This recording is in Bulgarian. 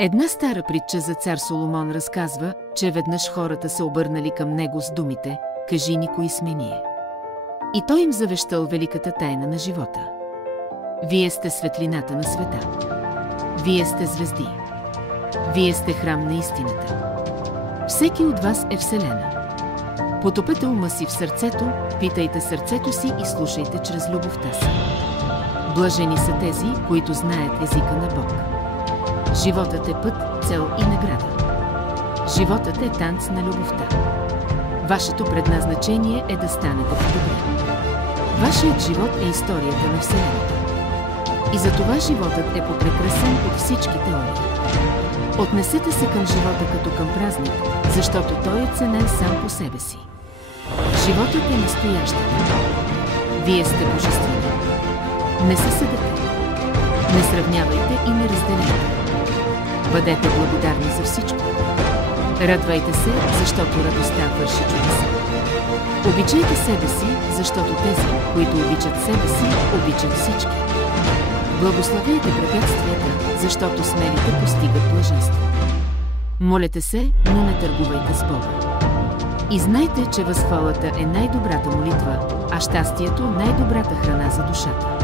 Една стара притча за цар Соломон разказва, че веднъж хората се обърнали към него с думите: „Кажи ни, кои сме ние?“ И той им завещал великата тайна на живота. Вие сте светлината на света. Вие сте звезди. Вие сте храм на истината. Всеки от вас е Вселена. Потопете ума си в сърцето, питайте сърцето си и слушайте чрез любовта си. Блажени са тези, които знаят езика на Бог. Животът е път, цел и награда. Животът е танц на любовта. Вашето предназначение е да станете по-добре. Вашият живот е историята на Вселената. И затова животът е по-прекрасен от всички теории. Отнесете се към живота като към празник, защото той е ценен сам по себе си. Животът е настоящето. Вие сте божествени. Не се съдете. Не сравнявайте и не разделяйте. Бъдете благодарни за всичко. Радвайте се, защото радостта върши чудеса. Обичайте себе си, защото тези, които обичат себе си, обичат всички. Благословяйте препятствията, защото смелите постигат блаженство. Молете се, но не търгувайте с Бога. И знайте, че възхвалата е най-добрата молитва, а щастието най-добрата храна за душата.